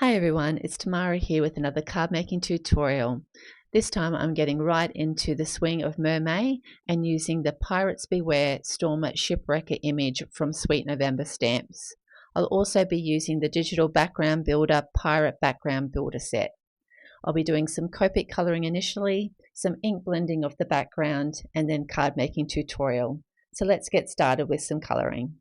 Hi everyone, it's Tamara here with another card making tutorial. This time I'm getting right into the swing of Mermaid and using the Pirates Beware Storm Shipwrecker image from Sweet November stamps. I'll also be using the digital background builder Pirate background builder set. I'll be doing some Copic colouring initially, some ink blending of the background, and then card making tutorial. So let's get started with some colouring.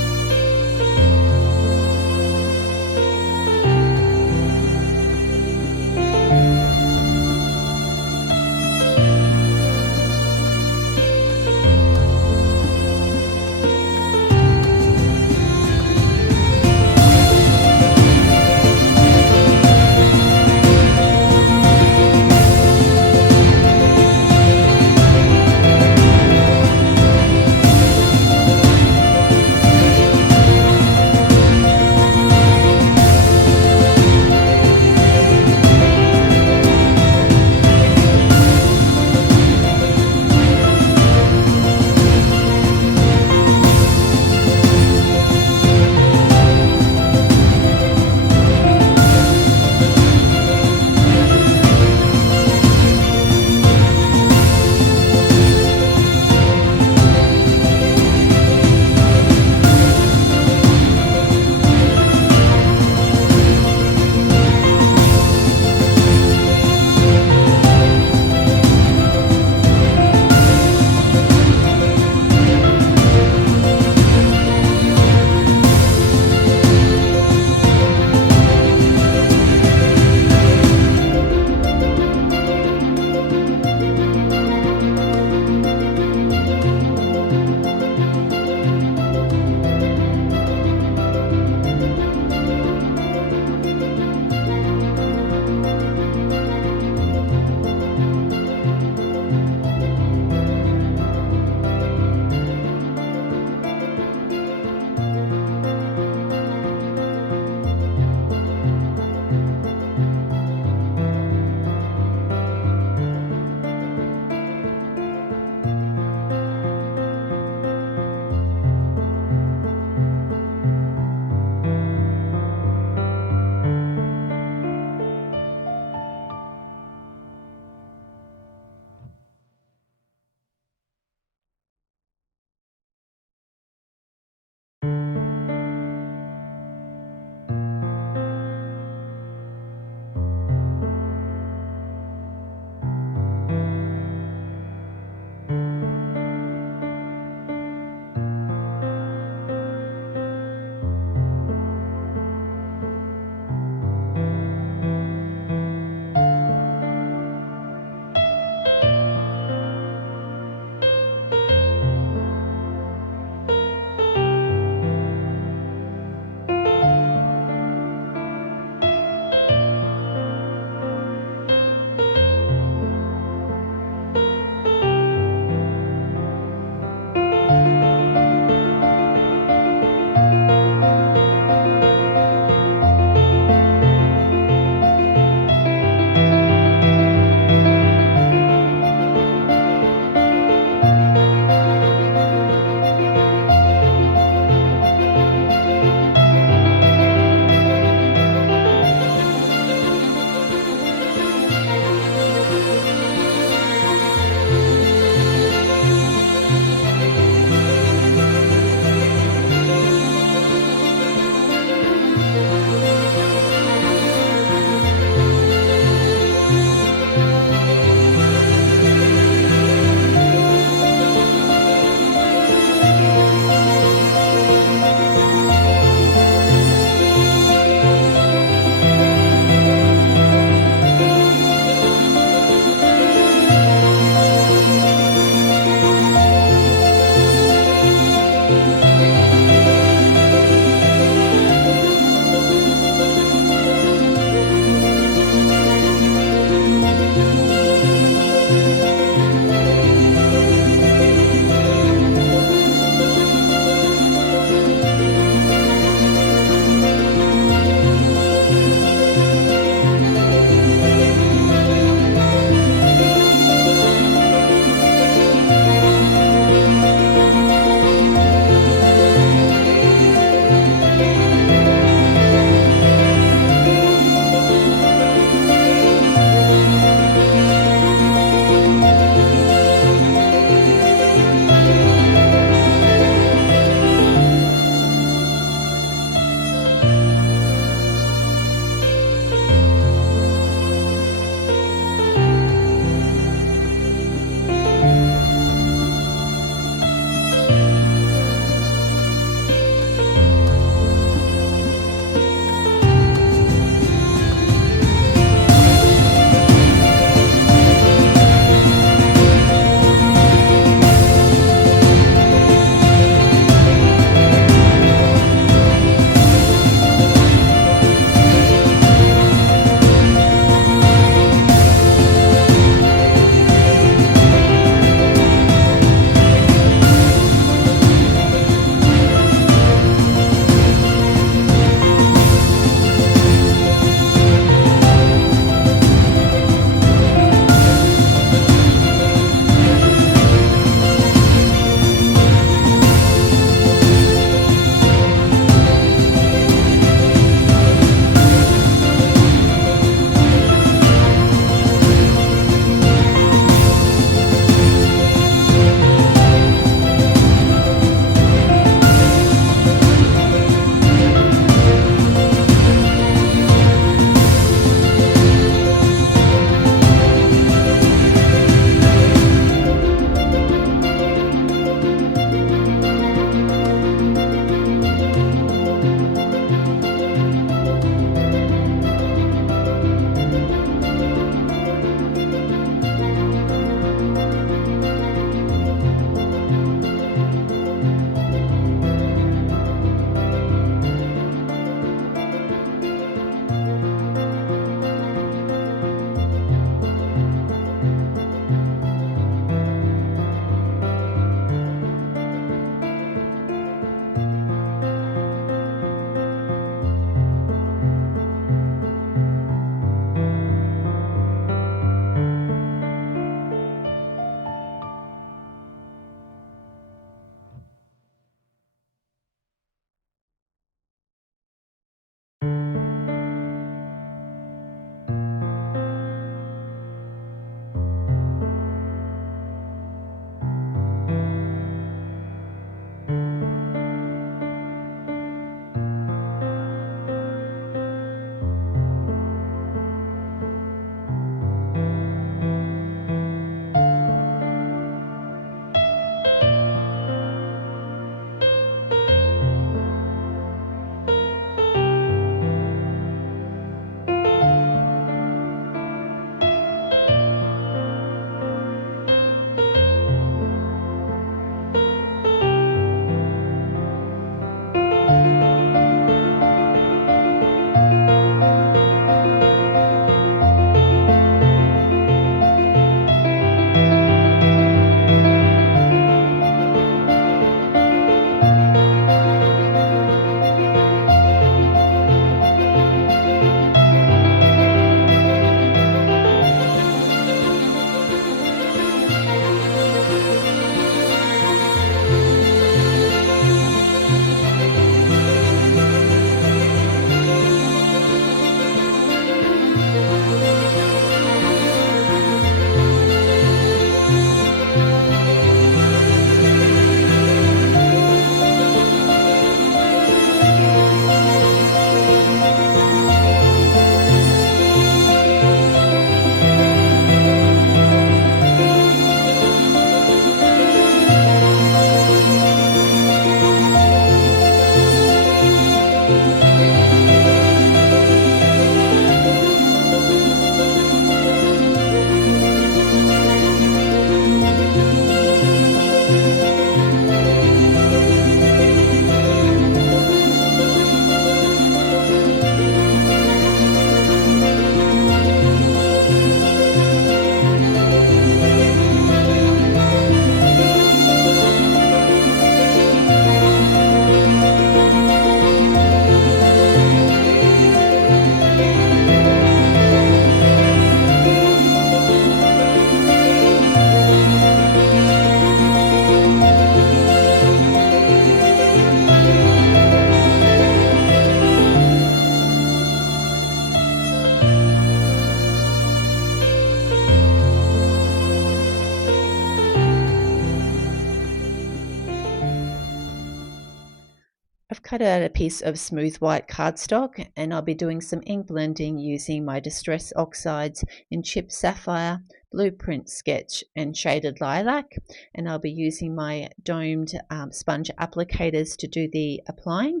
I've cut out a piece of smooth white cardstock, and I'll be doing some ink blending using my Distress Oxides in Chip Sapphire, Blueprint Sketch and Shaded Lilac, and I'll be using my domed sponge applicators to do the applying,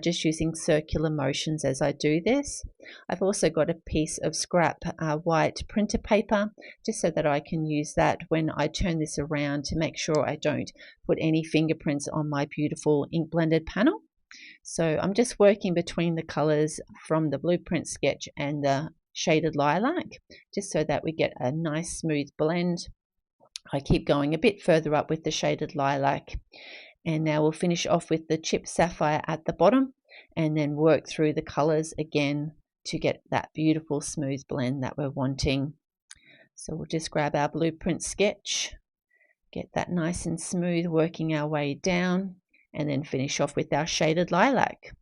just using circular motions as I do this. I've also got a piece of scrap white printer paper, just so that I can use that when I turn this around to make sure I don't put any fingerprints on my beautiful ink blended panel. So I'm just working between the colors from the Blueprint Sketch and the Shaded Lilac, just so that we get a nice smooth blend. I keep going a bit further up with the Shaded Lilac, and now we'll finish off with the Chip Sapphire at the bottom, and then work through the colors again to get that beautiful smooth blend that we're wanting. So we'll just grab our Blueprint Sketch, get that nice and smooth, working our way down, and then finish off with our Shaded Lilac.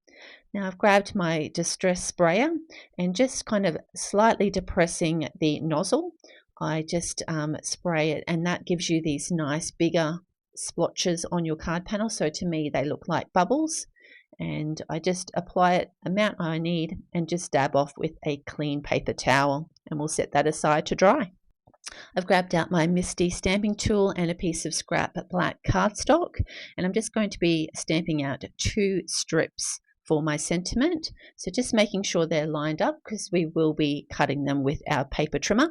Now I've grabbed my Distress sprayer and just kind of slightly depressing the nozzle, I just spray it, and that gives you these nice bigger splotches on your card panel. So to me they look like bubbles, and I just apply it amount I need and just dab off with a clean paper towel, and we'll set that aside to dry. I've grabbed out my Misty stamping tool and a piece of scrap black cardstock, and I'm just going to be stamping out 2 strips for my sentiment. So just making sure they're lined up, because we will be cutting them with our paper trimmer.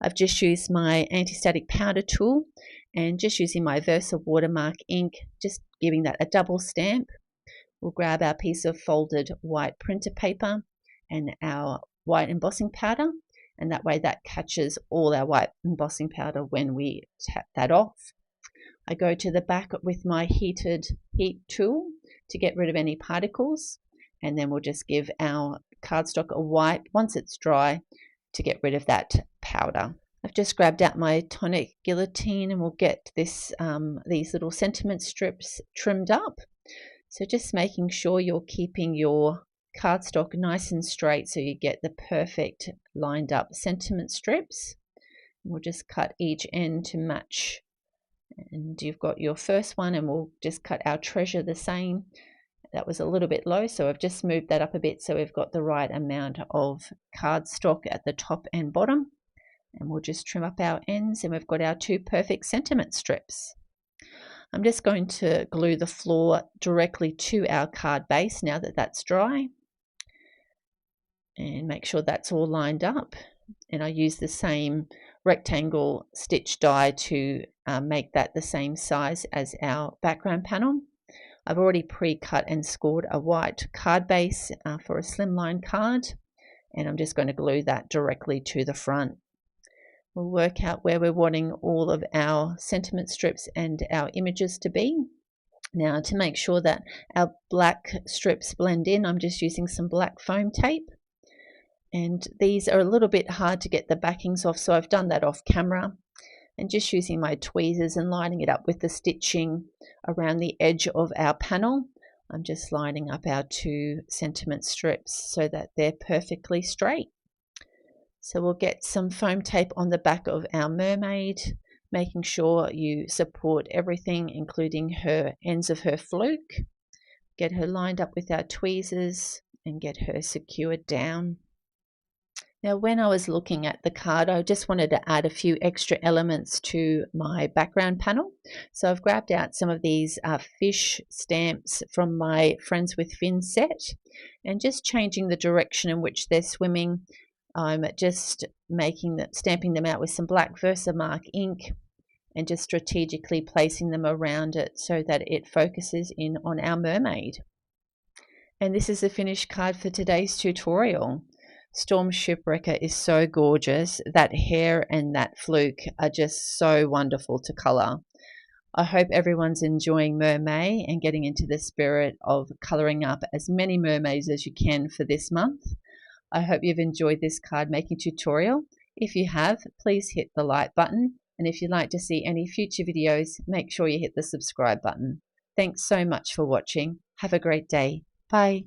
I've just used my anti-static powder tool and just using my Versa watermark ink, just giving that a double stamp. We'll grab our piece of folded white printer paper and our white embossing powder, and that way that catches all our white embossing powder when we tap that off. I go to the back with my heat tool to get rid of any particles, and then we'll just give our cardstock a wipe once it's dry to get rid of that powder. I've just grabbed out my tonic guillotine, and we'll get this these little sentiment strips trimmed up. So just making sure you're keeping your cardstock nice and straight so you get the perfect lined up sentiment strips. We'll just cut each end to match, and you've got your first one, and we'll just cut our treasure the same. That was a little bit low, so I've just moved that up a bit so we've got the right amount of cardstock at the top and bottom, and we'll just trim up our ends, and we've got our 2 perfect sentiment strips. I'm just going to glue the floor directly to our card base now that that's dry, and make sure that's all lined up. And I use the same rectangle stitch die to make that the same size as our background panel. I've already pre-cut and scored a white card base for a slimline card, and I'm just going to glue that directly to the front. We'll work out where we're wanting all of our sentiment strips and our images to be. Now, to make sure that our black strips blend in, I'm just using some black foam tape, and these are a little bit hard to get the backings off, so I've done that off camera, and just using my tweezers and lining it up with the stitching around the edge of our panel. I'm just lining up our 2 sentiment strips so that they're perfectly straight. So we'll get some foam tape on the back of our mermaid, making sure you support everything, including her ends of her fluke. Get her lined up with our tweezers and get her secured down. Now, when I was looking at the card, I just wanted to add a few extra elements to my background panel. So I've grabbed out some of these fish stamps from my Friends with Fins set, and just changing the direction in which they're swimming. I'm just stamping them out with some black Versamark ink, and just strategically placing them around it so that it focuses in on our mermaid. And this is the finished card for today's tutorial. Storm Shipwrecker is so gorgeous. That hair and that fluke are just so wonderful to colour. I hope everyone's enjoying Mermaid and getting into the spirit of colouring up as many mermaids as you can for this month. I hope you've enjoyed this card making tutorial. If you have, please hit the like button, and if you'd like to see any future videos, make sure you hit the subscribe button. Thanks so much for watching. Have a great day. Bye.